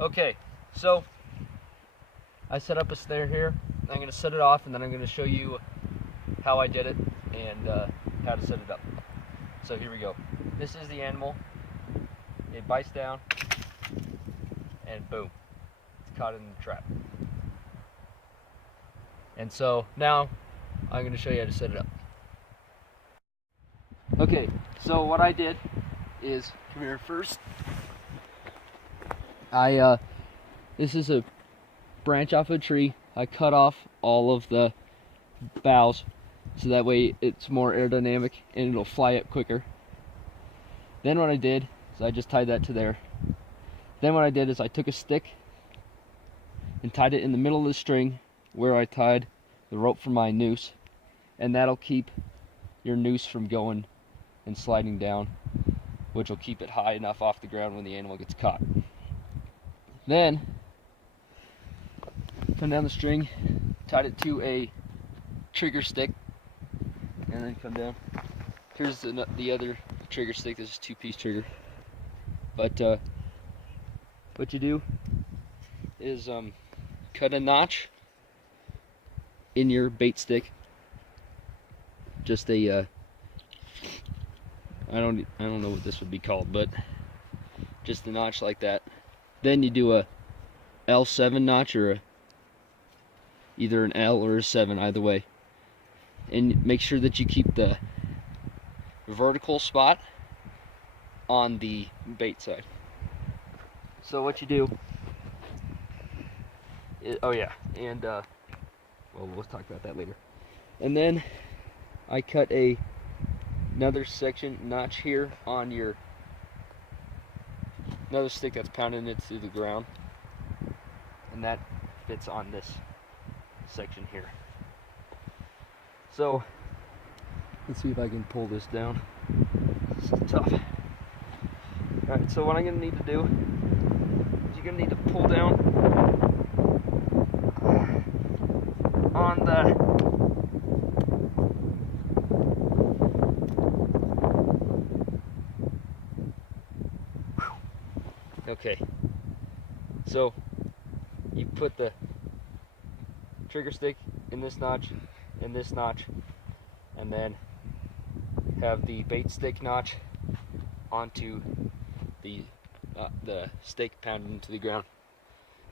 Okay, so I set up a snare here. I'm going to set it off, and then I'm going to show you how I did it and how to set it up. So here we go. This is the animal. It bites down, and boom, it's caught in the trap. And so now I'm going to show you how to set it up. Okay, so what I did is, come here first. This is a branch off a tree. I cut off all of the boughs so that way it's more aerodynamic and it'll fly up quicker. Then what I did is I just tied that to there. Then what I did is I took a stick and tied it in the middle of the string where I tied the rope for my noose, and that'll keep your noose from going and sliding down, which will keep it high enough off the ground when the animal gets caught. Then come down the string, tied it to a trigger stick, and then come down. Here's the other trigger stick. This is a 2-piece trigger. But what you do is cut a notch in your bait stick. Just a I don't know what this would be called, but just a notch like that. Then you do a L7 notch, or either an L or a 7, either way. And make sure that you keep the vertical spot on the bait side. So what you do is, oh yeah, and well, we'll talk about that later. And then I cut another section notch here on your another stick that's pounding it to the ground, and that fits on this section here. So let's see if I can pull this down. This is tough. Alright, so what I'm going to need to do is you're going to need to pull down on the okay, so you put the trigger stick in this notch, and then have the bait stick notch onto the stake pounded into the ground.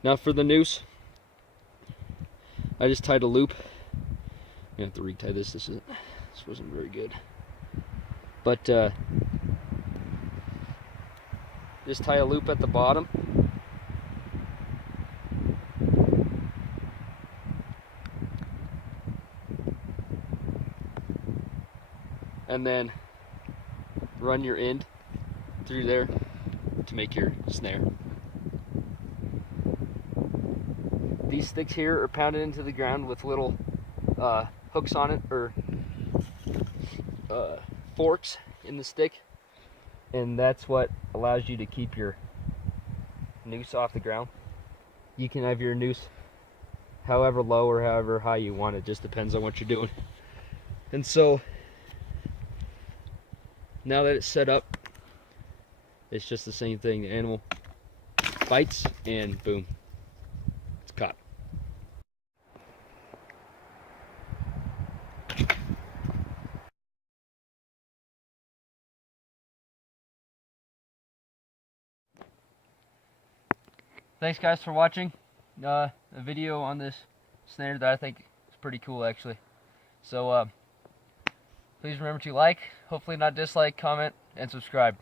Now for the noose, I just tied a loop. I'm gonna have to retie this. This wasn't very good, but just tie a loop at the bottom. And then run your end through there to make your snare. These sticks here are pounded into the ground with little hooks on it, or forks in the stick, and that's what allows you to keep your noose off the ground. You can have your noose however low or however high you want. It just depends on what you're doing. And so now that it's set up, it's just the same thing. The animal bites and boom, it's caught. Thanks guys for watching a video on this snare that I think is pretty cool actually. So please remember to like, hopefully not dislike, comment, and subscribe.